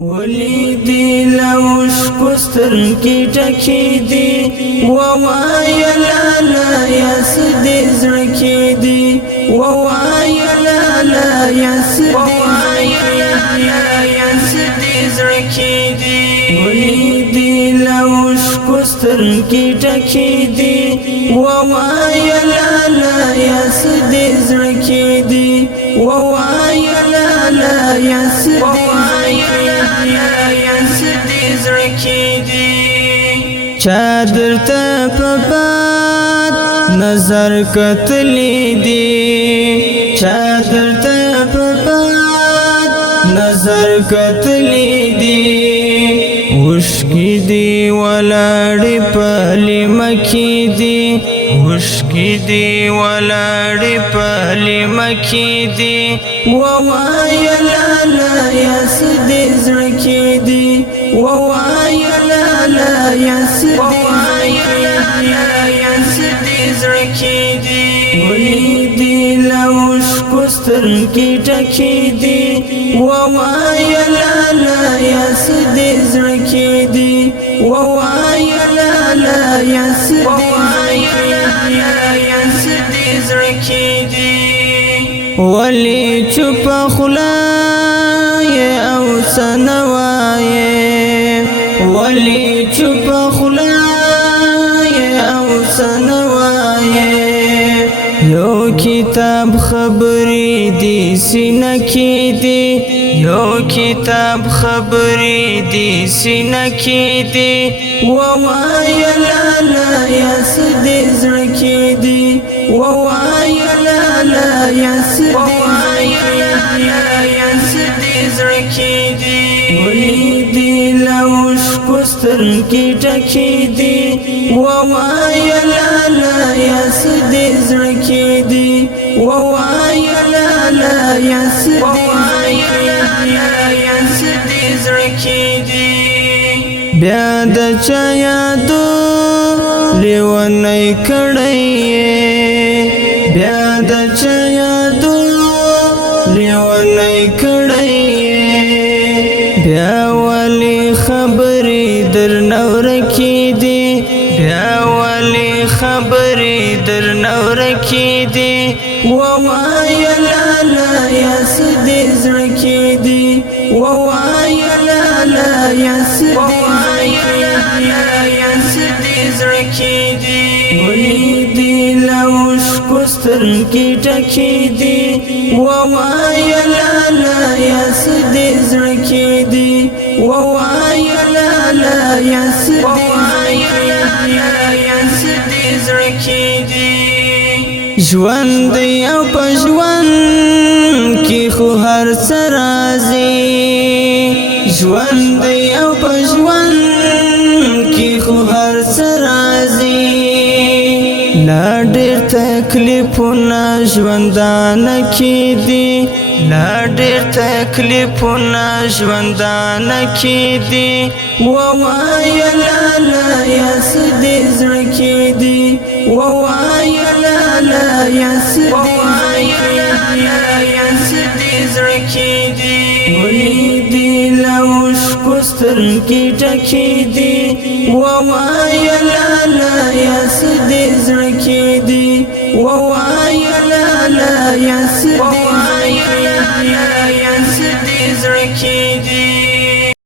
ولیدی لوشکو سترګې ډکې دي ووایه لالا یا څه دې زړه کې دي ووایه لالا یا څه دې زړه کې دي ولیدی لوشکو سترګې ډکې دي ووایه لالا یا څه دې زړه کې دي ووایه لالا یا څه چادر ته په باد نظر کتلی دی چادر ته په باد نظر کتلی دی وشکی دی ولاړې په لیمه کې دی وشکی دی ولاړې په لیمه کې دی ووایه لالا یا څه دې زړه کې دی ووایه لالا یا څه دې زړه کې دی ولیدی لوشکو سترګې ډکې دي ووایه لالا یا څه دې زړه کې دي ووایه لالا یا څه دې زړه کې دي ولی چوپ خوله او څه نه وایې ولی چوپ خوله او څه نه وایې یو کتاب خبرې دي سینه کې دي یو کتاب خبرې دي سینه کې دي ووایه لالا یا څه دې زړه کې دي ووایه لالا یا څه دې زړه کې دي ولیدی لوشکو سترګې ډکې دي ووایه لالا یا څه دې زړه کې دي ووایه لالا یا څه دې زړه کې دي بیا د چا یادو لیونی کړی بیا د چا یادو لیونی کړی بیا ولی خبرې در نور کې دي بیا ولی خبرې در نور کې دي ووایه لالا یا څه دې زړه کې دي ووایه لالا یا څه دې زړه کې دي ولیدی لوشکو سترګې ډکې دي ووایه لالا یا څه دې زړه کې دي ووایه لالا یا څه دې زړه کې دي ژوند یو په ژوند کې خو هر څه راځي ژوند یو په ژوند کې خو هر څه راځي لا ډېر تکلیفونه ژوندانه کې دي لا ډېر تکلیفونه ژوندانه کې دي ووایه لالا یا څه دې زړه کې دي ووایه لالا یا څه دې زړه کې دي ولیدی لوشکو سترګې ډکې دي ووایه لالا یا څه دې زړه کې دي ووایه لالا یا څه دې زړه کې دي